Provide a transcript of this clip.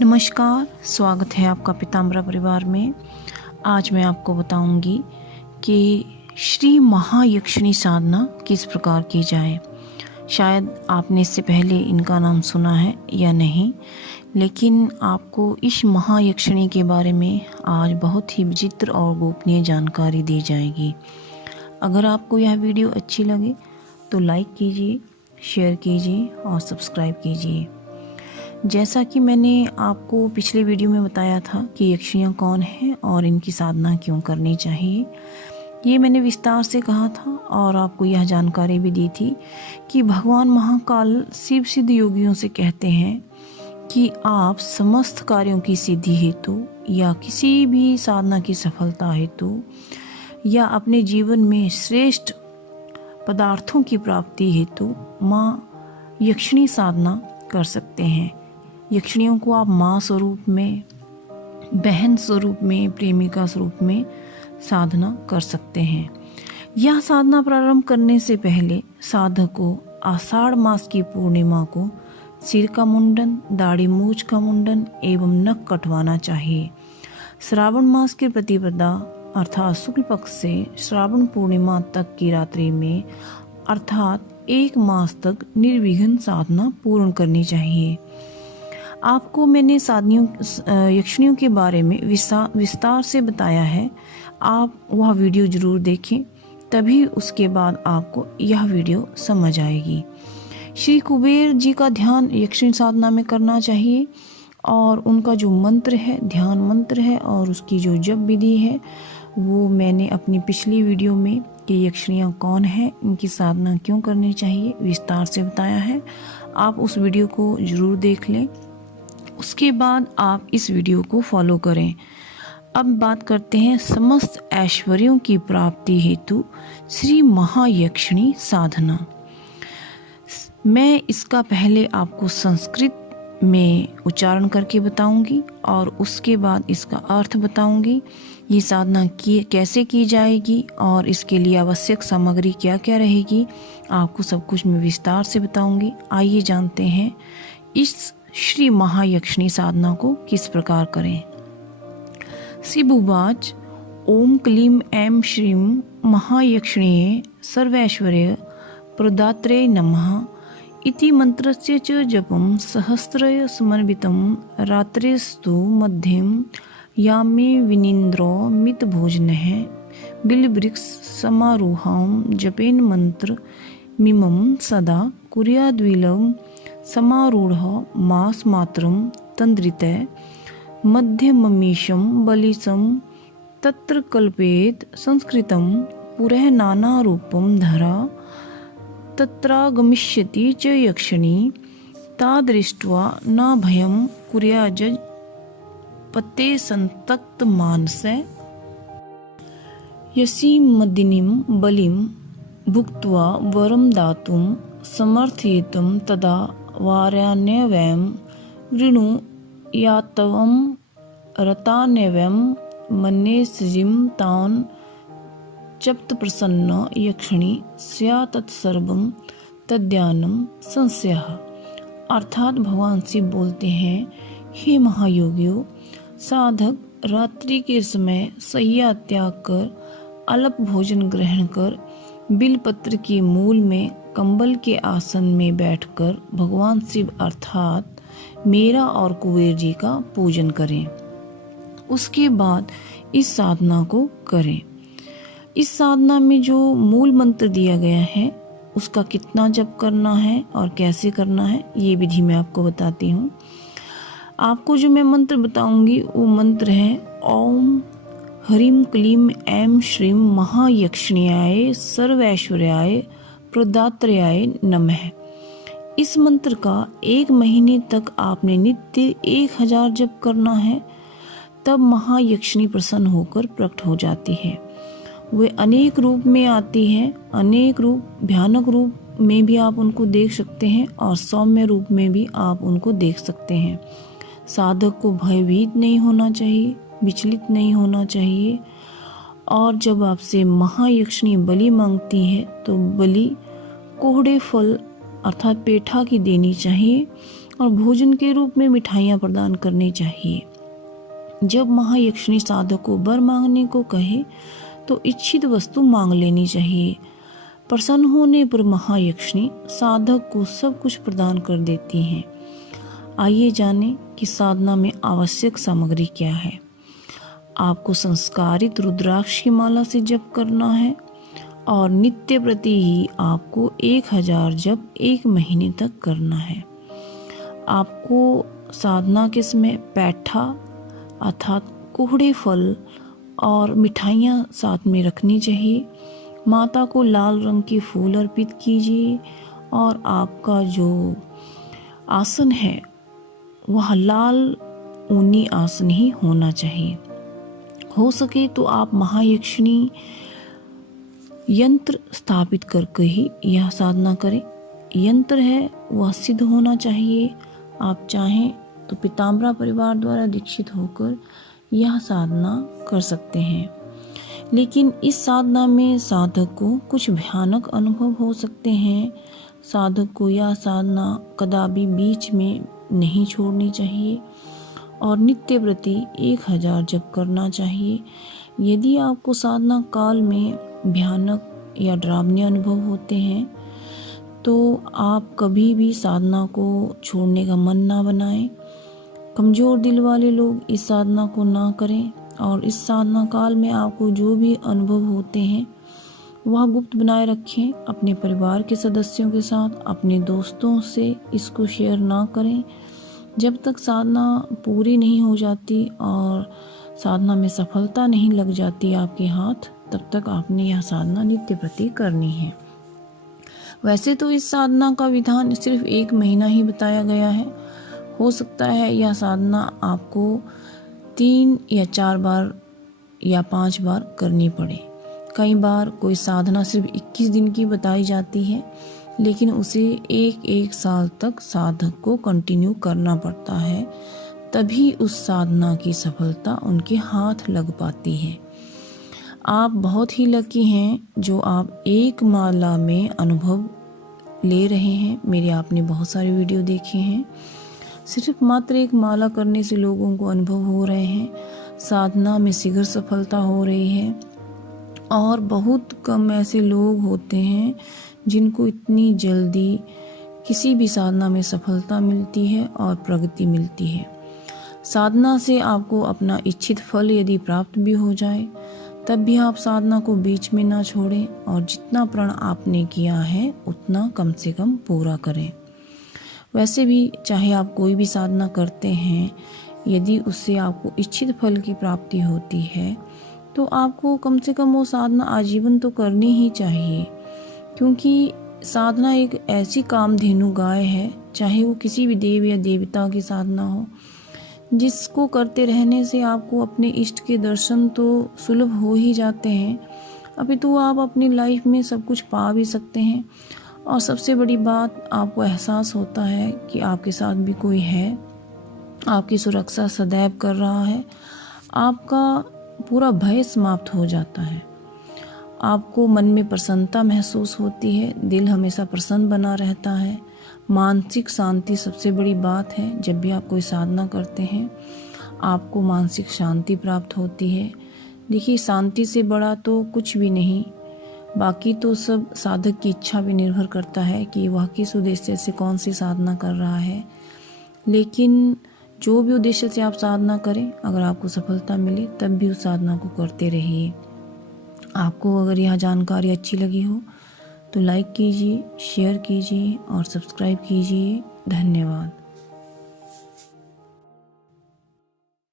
नमस्कार, स्वागत है आपका पीताम्बरा परिवार में। आज मैं आपको बताऊंगी कि श्री महायक्षिणी साधना किस प्रकार की जाए। शायद आपने इससे पहले इनका नाम सुना है या नहीं, लेकिन आपको इस महायक्षिणी के बारे में आज बहुत ही विचित्र और गोपनीय जानकारी दी जाएगी। अगर आपको यह वीडियो अच्छी लगे तो लाइक कीजिए, शेयर कीजिए और सब्सक्राइब कीजिए। जैसा कि मैंने आपको पिछले वीडियो में बताया था कि यक्षियाँ कौन हैं और इनकी साधना क्यों करनी चाहिए, ये मैंने विस्तार से कहा था और आपको यह जानकारी भी दी थी कि भगवान महाकाल शिव सिद्ध योगियों से कहते हैं कि आप समस्त कार्यों की सिद्धि हेतु या किसी भी साधना की सफलता हेतु या अपने जीवन में श्रेष्ठ पदार्थों की प्राप्ति हेतु माँ यक्षिणी साधना कर सकते हैं। यक्षिणियों को आप माँ स्वरूप में, बहन स्वरूप में, प्रेमिका स्वरूप में साधना कर सकते हैं। यह साधना प्रारंभ करने से पहले साधक को आषाढ़ मास की पूर्णिमा को सिर का मुंडन, दाढ़ी मूछ का मुंडन एवं नख कटवाना चाहिए। श्रावण मास की प्रतिपदा अर्थात शुक्ल पक्ष से श्रावण पूर्णिमा तक की रात्रि में अर्थात 1 मास तक निर्विघ्न साधना पूर्ण करनी चाहिए। आपको मैंने यक्षिणियों के बारे में विस्तार से बताया है। आप वह वीडियो जरूर देखें, तभी उसके बाद आपको यह वीडियो समझ आएगी। श्री कुबेर जी का ध्यान यक्षिणी साधना में करना चाहिए और उनका जो मंत्र है, ध्यान मंत्र है और उसकी जो जप विधि है, वो मैंने अपनी पिछली वीडियो में कि यक्षिणियाँ कौन हैं, इनकी साधना क्यों करनी चाहिए, विस्तार से बताया है। आप उस वीडियो को जरूर देख लें, उसके बाद आप इस वीडियो को फॉलो करें। अब बात करते हैं समस्त ऐश्वर्यों की प्राप्ति हेतु श्री महायक्षिणी साधना। मैं इसका पहले आपको संस्कृत में उच्चारण करके बताऊंगी और उसके बाद इसका अर्थ बताऊंगी। ये साधना कैसे की जाएगी और इसके लिए आवश्यक सामग्री क्या क्या रहेगी, आपको सब कुछ मैं विस्तार से बताऊंगी। आइए जानते हैं इस श्री महायक्षिणी साधना को किस प्रकार करें। शिव उवाच ओम क्लीं ऐं श्रीं महायक्षिण्ये सर्वैश्वर्य प्रदात्रे नमः इति मंत्रस्य च जपं सहस्रय समन्वितं रात्रिस्तु मध्यं यामे विनीन्द्रो मितभोजनः बिल्ववृक्ष समारोहां जपेन मंत्र मिमं सदा कुर्याद्विलं समारूढ़ मास मात्रं तंद्रिते मध्यममीशं बलिसं तत्र कल्पेत संस्कृतं पुरः नाना रूपं धरा तत्रागमिष्यति च यक्षिणी ता दृष्ट्वा न भयं कुर्याजज पते संतक्त मानसे यसीमदिनीं बलिं भुक्त्वा वरं दातुं समर्थयितुं तदा वार्याण्यवं वृणु यातवं रतान्यवं मन्ये सजिं तान् चप्त प्रसन्न यक्षिणी स्या तत्सर्वं तद्यानं संशयः। अर्थात भगवान शिव बोलते हैं, हे महायोगियों, साधक रात्रि के समय सैया त्याग कर अल्प भोजन ग्रहण कर बिलपत्र के मूल में कंबल के आसन में बैठकर भगवान शिव अर्थात मेरा और कुबेर जी का पूजन करें। उसके बाद इस साधना को करें। इस साधना में जो मूल मंत्र दिया गया है उसका कितना जप करना है और कैसे करना है, ये विधि मैं आपको बताती हूँ। आपको जो मैं मंत्र बताऊंगी वो मंत्र है ओम ह्रीं क्लीं ऐं श्रीं महायक्षिण्याय सर्वैश्वर्याय प्रदात्रयाय नमः। इस मंत्र का 1 महीने तक आपने नित्य 1000 जप करना है, तब महायक्षिणी प्रसन्न होकर प्रकट हो जाती है। वे अनेक रूप में आती है, अनेक रूप, भयानक रूप में भी आप उनको देख सकते हैं और सौम्य रूप में भी आप उनको देख सकते हैं। साधक को भयभीत नहीं होना चाहिए, विचलित नहीं होना चाहिए। और जब आपसे महायक्षिणी बलि मांगती है तो बलि कोहड़े फल अर्थात पेठा की देनी चाहिए और भोजन के रूप में मिठाइयाँ प्रदान करनी चाहिए। जब महायक्षिणी साधक को वर मांगने को कहे तो इच्छित वस्तु मांग लेनी चाहिए। प्रसन्न होने पर महायक्षिणी साधक को सब कुछ प्रदान कर देती हैं। आइए जानें कि साधना में आवश्यक सामग्री क्या है। आपको संस्कारित रुद्राक्ष की माला से जप करना है और नित्य प्रति ही आपको 1000 जप 1 महीने तक करना है। आपको साधना के समय पैठा अर्थात कोहड़े फल और मिठाइयाँ साथ में रखनी चाहिए। माता को लाल रंग के फूल अर्पित कीजिए और आपका जो आसन है वह लाल ऊनी आसन ही होना चाहिए। हो सके तो आप महायक्षिणी यंत्र स्थापित करके ही यह साधना करें। यंत्र है वह सिद्ध होना चाहिए। आप चाहें तो पीताम्बरा परिवार द्वारा दीक्षित होकर यह साधना कर सकते हैं, लेकिन इस साधना में साधक को कुछ भयानक अनुभव हो सकते हैं। साधक को यह साधना कदापि बीच में नहीं छोड़नी चाहिए और नित्य प्रति 1000 जप करना चाहिए। यदि आपको साधना काल में भयानक या डरावने अनुभव होते हैं तो आप कभी भी साधना को छोड़ने का मन ना बनाएं। कमज़ोर दिल वाले लोग इस साधना को ना करें और इस साधना काल में आपको जो भी अनुभव होते हैं वह गुप्त बनाए रखें। अपने परिवार के सदस्यों के साथ, अपने दोस्तों से इसको शेयर ना करें। जब तक साधना पूरी नहीं हो जाती और साधना में सफलता नहीं लग जाती आपके हाथ, तब तक आपने यह साधना नित्य प्रति करनी है। वैसे तो इस साधना का विधान सिर्फ 1 महीना ही बताया गया है। हो सकता है यह साधना आपको 3 या 4 बार या 5 बार करनी पड़े। कई बार कोई साधना सिर्फ 21 दिन की बताई जाती है, लेकिन उसे 1 साल तक साधक को कंटिन्यू करना पड़ता है, तभी उस साधना की सफलता उनके हाथ लग पाती है। आप बहुत ही लकी हैं जो आप 1 माला में अनुभव ले रहे हैं। मेरे आपने बहुत सारे वीडियो देखे हैं। सिर्फ मात्र 1 माला करने से लोगों को अनुभव हो रहे हैं, साधना में शीघ्र सफलता हो रही है और बहुत कम ऐसे लोग होते हैं जिनको इतनी जल्दी किसी भी साधना में सफलता मिलती है और प्रगति मिलती है। साधना से आपको अपना इच्छित फल यदि प्राप्त भी हो जाए तब भी आप साधना को बीच में ना छोड़ें और जितना प्रण आपने किया है उतना कम से कम पूरा करें। वैसे भी चाहे आप कोई भी साधना करते हैं, यदि उससे आपको इच्छित फल की प्राप्ति होती है तो आपको कम से कम वो साधना आजीवन तो करनी ही चाहिए, क्योंकि साधना एक ऐसी कामधेनु गाय है, चाहे वो किसी भी देव या देवता की साधना हो, जिसको करते रहने से आपको अपने इष्ट के दर्शन तो सुलभ हो ही जाते हैं, अभी तो आप अपनी लाइफ में सब कुछ पा भी सकते हैं। और सबसे बड़ी बात, आपको एहसास होता है कि आपके साथ भी कोई है, आपकी सुरक्षा सदैव कर रहा है। आपका पूरा भय समाप्त हो जाता है। आपको मन में प्रसन्नता महसूस होती है, दिल हमेशा प्रसन्न बना रहता है। मानसिक शांति सबसे बड़ी बात है। जब भी आप कोई साधना करते हैं आपको मानसिक शांति प्राप्त होती है। देखिए, शांति से बड़ा तो कुछ भी नहीं, बाकी तो सब साधक की इच्छा पे निर्भर करता है कि वह किस उद्देश्य से कौन सी साधना कर रहा है। लेकिन जो भी उद्देश्य से आप साधना करें, अगर आपको सफलता मिले तब भी उस साधना को करते रहिए। आपको अगर यह जानकारी अच्छी लगी हो तो लाइक कीजिए, शेयर कीजिए और सब्सक्राइब कीजिए। धन्यवाद।